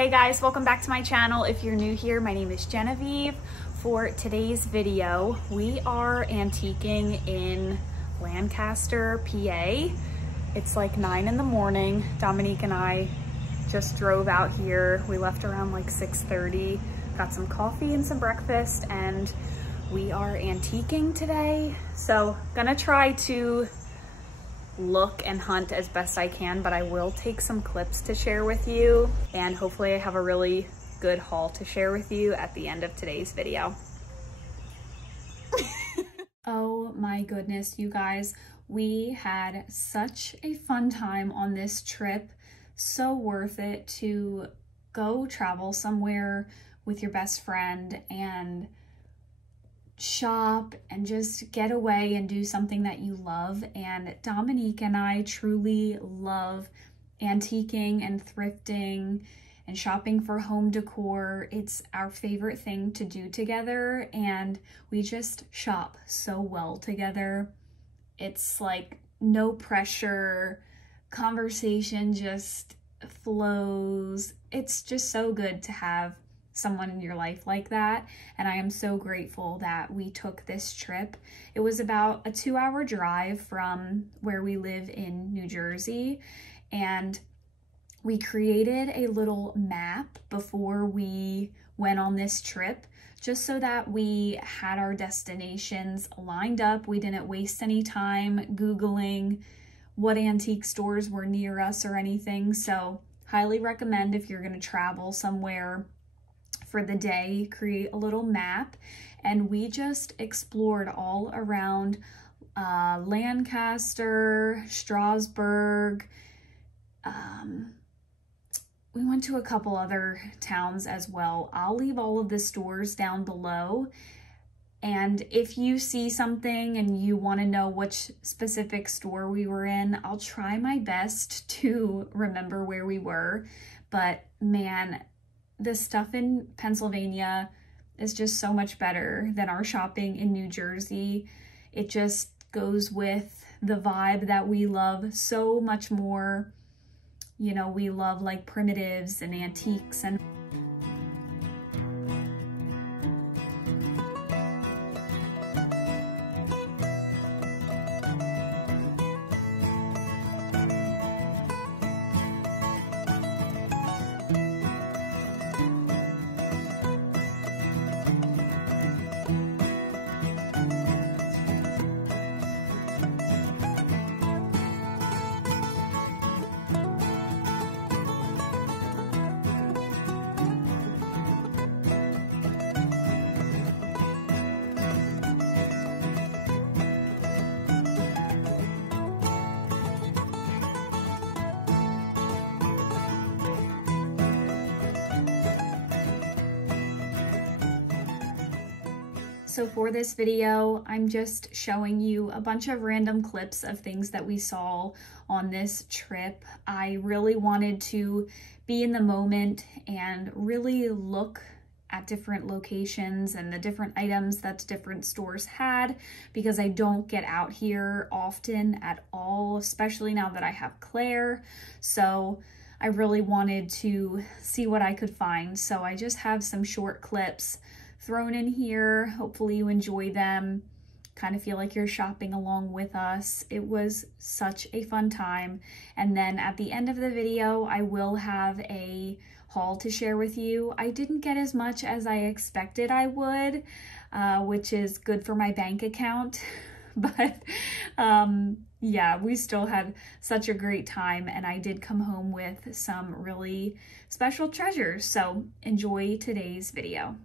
Hey guys, welcome back to my channel. If you're new here, my name is Genevieve. For today's video, we are antiquing in Lancaster, PA. It's like 9 in the morning. Dominique and I just drove out here. We left around like 6:30, got some coffee and some breakfast, and we are antiquing today. So gonna try to look and hunt as best I can, but I will take some clips to share with you, and hopefully I have a really good haul to share with you at the end of today's video. Oh my goodness, you guys, we had such a fun time on this trip. So worth it to go travel somewhere with your best friend and shop and just get away and do something that you love. And Dominique and I truly love antiquing and thrifting and shopping for home decor. It's our favorite thing to do together, and we just shop so well together. It's like no pressure, conversation just flows. It's just so good to have someone in your life like that, and I am so grateful that we took this trip. It was about a 2-hour drive from where we live in New Jersey, and we created a little map before we went on this trip just so that we had our destinations lined up. We didn't waste any time Googling what antique stores were near us or anything. So highly recommend, if you're going to travel somewhere for the day, create a little map. And we just explored all around Lancaster, Strasburg. We went to a couple other towns as well. I'll leave all of the stores down below. And if you see something and you want to know which specific store we were in, I'll try my best to remember where we were. But man, the stuff in Pennsylvania is just so much better than our shopping in New Jersey. It just goes with the vibe that we love so much more. You know, we love like primitives and antiques and So for this video, I'm just showing you a bunch of random clips of things that we saw on this trip. I really wanted to be in the moment and really look at different locations and the different items that different stores had, because I don't get out here often at all, especially now that I have Claire. So I really wanted to see what I could find. So I just have some short clips thrown in here. Hopefully you enjoy them, kind of feel like you're shopping along with us. It was such a fun time. And then at the end of the video, I will have a haul to share with you. I didn't get as much as I expected I would, which is good for my bank account. But yeah, we still had such a great time, and I did come home with some really special treasures. So enjoy today's video.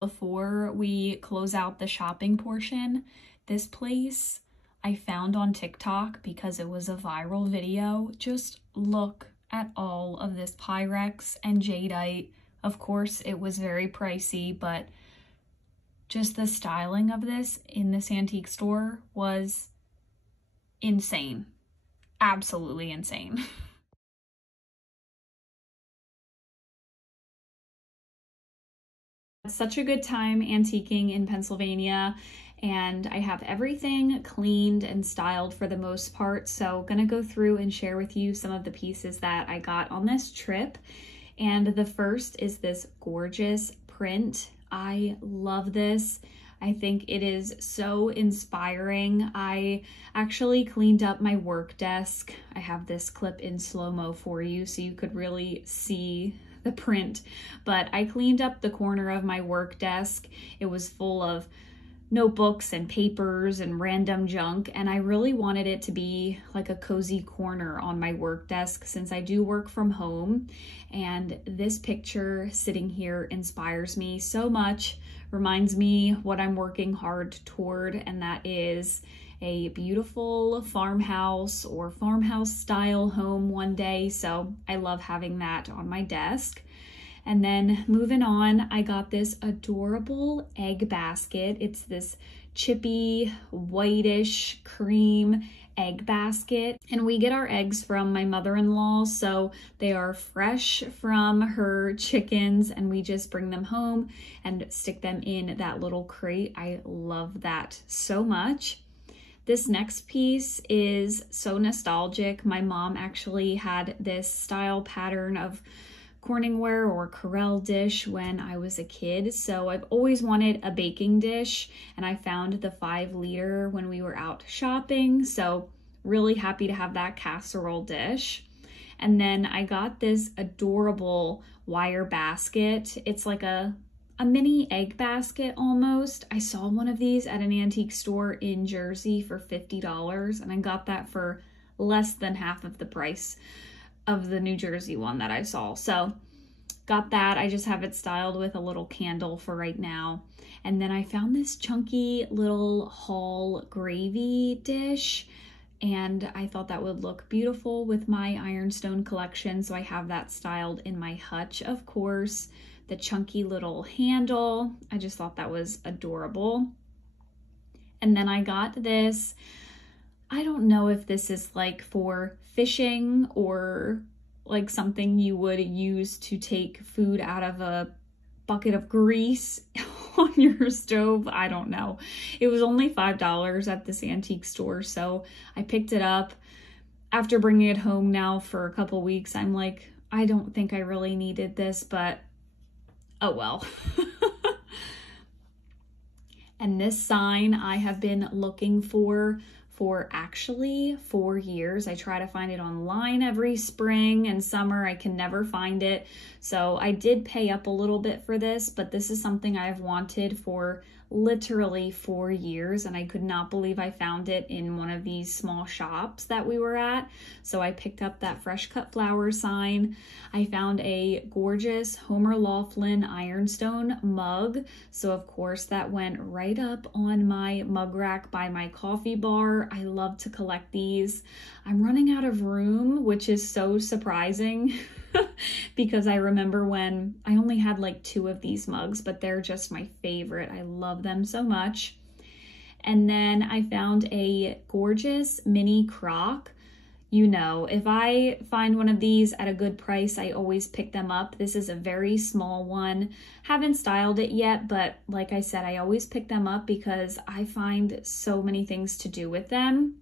Before we close out the shopping portion, this place I found on TikTok because it was a viral video. Just look at all of this Pyrex and jadeite. Of course, it was very pricey, but just the styling of this in this antique store was insane. Absolutely insane. Such a good time antiquing in Pennsylvania, and I have everything cleaned and styled for the most part, so gonna go through and share with you some of the pieces that I got on this trip. And the first is this gorgeous print. I love this. I think it is so inspiring. I actually cleaned up my work desk. I have this clip in slow-mo for you so you could really see the print, but I cleaned up the corner of my work desk. It was full of notebooks and papers and random junk, and I really wanted it to be like a cozy corner on my work desk since I do work from home. And this picture sitting here inspires me so much, reminds me what I'm working hard toward, and that is a beautiful farmhouse or farmhouse style home one day. So I love having that on my desk. And then moving on, I got this adorable egg basket. It's this chippy, whitish cream egg basket. And we get our eggs from my mother-in-law, so they are fresh from her chickens, and we just bring them home and stick them in that little crate. I love that so much. This next piece is so nostalgic. My mom actually had this style pattern of Corningware or Corelle dish when I was a kid. So I've always wanted a baking dish, and I found the 5-liter when we were out shopping. So really happy to have that casserole dish. And then I got this adorable wire basket. It's like a mini egg basket almost. I saw one of these at an antique store in Jersey for $50, and I got that for less than half of the price of the New Jersey one that I saw. So got that. I just have it styled with a little candle for right now. And then I found this chunky little Hall gravy dish, and I thought that would look beautiful with my ironstone collection. So I have that styled in my hutch, of course. The chunky little handle. I just thought that was adorable. And then I got this, I don't know if this is like for fishing or like something you would use to take food out of a bucket of grease on your stove. I don't know. It was only $5 at this antique store, so I picked it up. After bringing it home now for a couple weeks, I'm like, I don't think I really needed this, but oh well. And this sign I have been looking for actually 4 years. I try to find it online every spring and summer. I can never find it. So I did pay up a little bit for this, but this is something I've wanted for literally 4 years, and I could not believe I found it in one of these small shops that we were at. So I picked up that fresh cut flower sign. I found a gorgeous Homer Laughlin ironstone mug. So of course that went right up on my mug rack by my coffee bar. I love to collect these. I'm running out of room, which is so surprising. Because I remember when I only had like 2 of these mugs, but they're just my favorite. I love them so much. And then I found a gorgeous mini crock. You know, if I find one of these at a good price, I always pick them up. This is a very small one. Haven't styled it yet, but like I said, I always pick them up because I find so many things to do with them.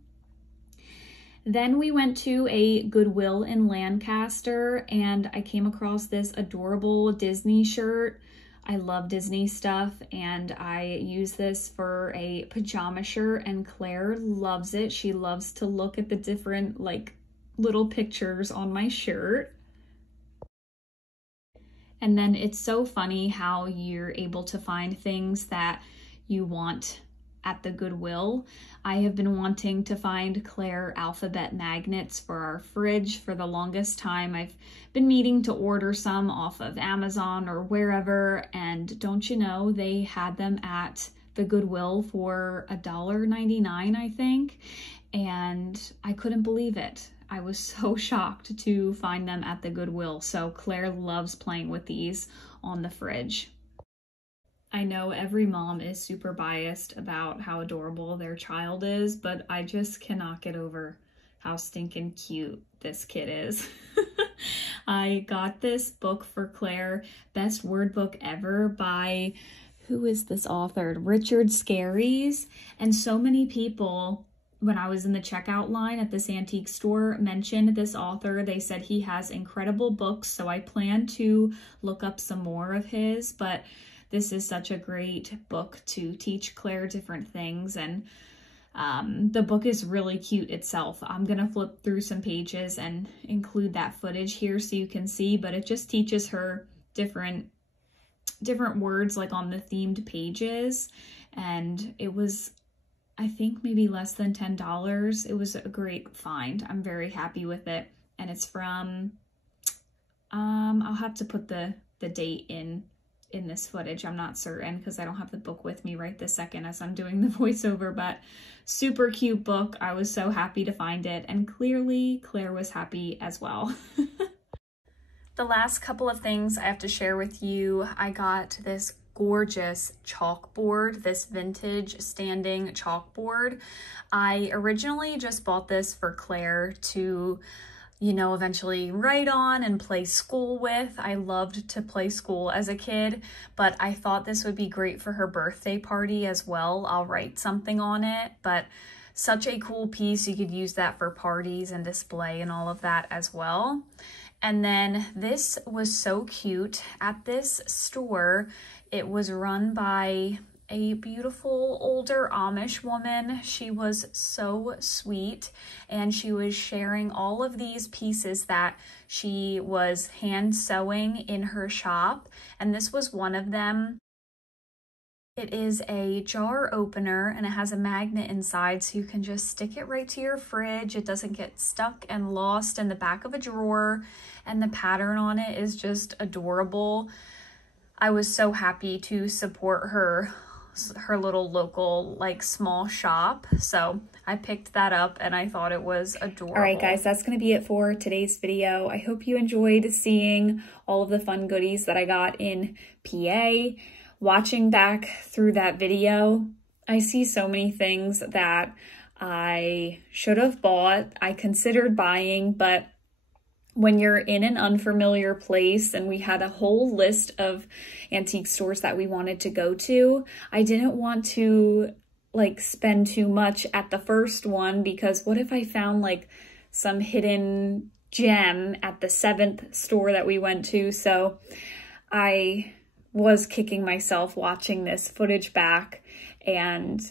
Then we went to a Goodwill in Lancaster, and I came across this adorable Disney shirt. I love Disney stuff, and I use this for a pajama shirt, and Claire loves it. She loves to look at the different like little pictures on my shirt. And then it's so funny how you're able to find things that you want at the Goodwill. I have been wanting to find Claire alphabet magnets for our fridge for the longest time. I've been meaning to order some off of Amazon or wherever, and don't you know, they had them at the Goodwill for $1.99, I think, and I couldn't believe it. I was so shocked to find them at the Goodwill. So Claire loves playing with these on the fridge. I know every mom is super biased about how adorable their child is, but I just cannot get over how stinking cute this kid is. I got this book for Claire, Best Word Book Ever by, who is this author? Richard Scarries. And so many people, when I was in the checkout line at this antique store, mentioned this author. They said he has incredible books, so I plan to look up some more of his, but this is such a great book to teach Claire different things, and the book is really cute itself. I'm gonna flip through some pages and include that footage here so you can see, but it just teaches her different words like on the themed pages, and it was, I think, maybe less than $10. It was a great find. I'm very happy with it. And it's from, I'll have to put the date in this footage. I'm not certain because I don't have the book with me right this second as I'm doing the voiceover, but super cute book. I was so happy to find it, and clearly Claire was happy as well. The last couple of things I have to share with you, I got this gorgeous chalkboard, this vintage standing chalkboard. I originally just bought this for Claire to, you know, eventually write on and play school with. I loved to play school as a kid, but I thought this would be great for her birthday party as well. I'll write something on it, but such a cool piece. You could use that for parties and display and all of that as well. And then this was so cute. At this store, it was run by a beautiful older Amish woman. She was so sweet, and she was sharing all of these pieces that she was hand sewing in her shop, and this was one of them. It is a jar opener, and it has a magnet inside, so you can just stick it right to your fridge. It doesn't get stuck and lost in the back of a drawer, and the pattern on it is just adorable. I was so happy to support her little local, like, small shop, so I picked that up and I thought it was adorable. All right, guys, that's gonna be it for today's video. I hope you enjoyed seeing all of the fun goodies that I got in PA. Watching back through that video, I see so many things that I should have bought, I considered buying, but when you're in an unfamiliar place, and we had a whole list of antique stores that we wanted to go to, I didn't want to like spend too much at the first one, because what if I found like some hidden gem at the 7th store that we went to? So I was kicking myself watching this footage back and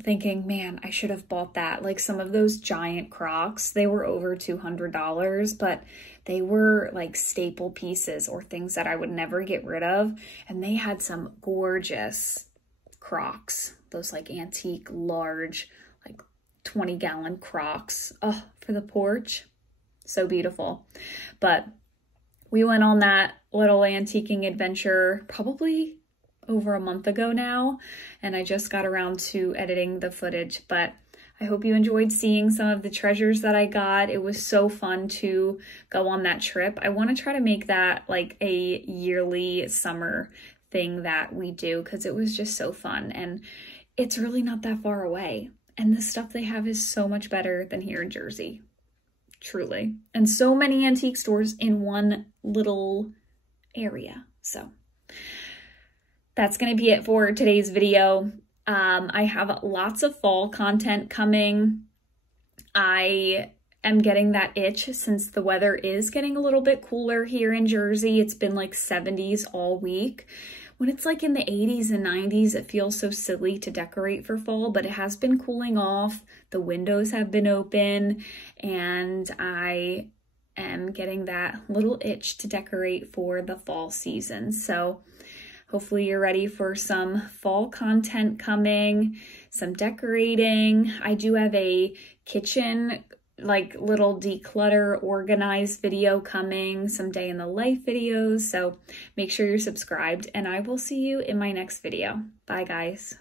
thinking, man, I should have bought that. Like some of those giant Crocs, they were over $200, but they were like staple pieces or things that I would never get rid of. And they had some gorgeous Crocs, those like antique, large, like 20-gallon Crocs. Oh, for the porch. So beautiful. But we went on that little antiquing adventure probably over a month ago now, and I just got around to editing the footage, but I hope you enjoyed seeing some of the treasures that I got. It was so fun to go on that trip. I want to try to make that like a yearly summer thing that we do, because it was just so fun, and it's really not that far away, and the stuff they have is so much better than here in Jersey, truly. And so many antique stores in one little area. So that's going to be it for today's video. I have lots of fall content coming. I am getting that itch since the weather is getting a little bit cooler here in Jersey. It's been like 70s all week. When it's like in the 80s and 90s, it feels so silly to decorate for fall, but it has been cooling off. The windows have been open, and I am getting that little itch to decorate for the fall season. So Hopefully you're ready for some fall content coming, some decorating. I do have a kitchen like little declutter organized video coming, some day in the life videos. So make sure you're subscribed and I will see you in my next video. Bye guys.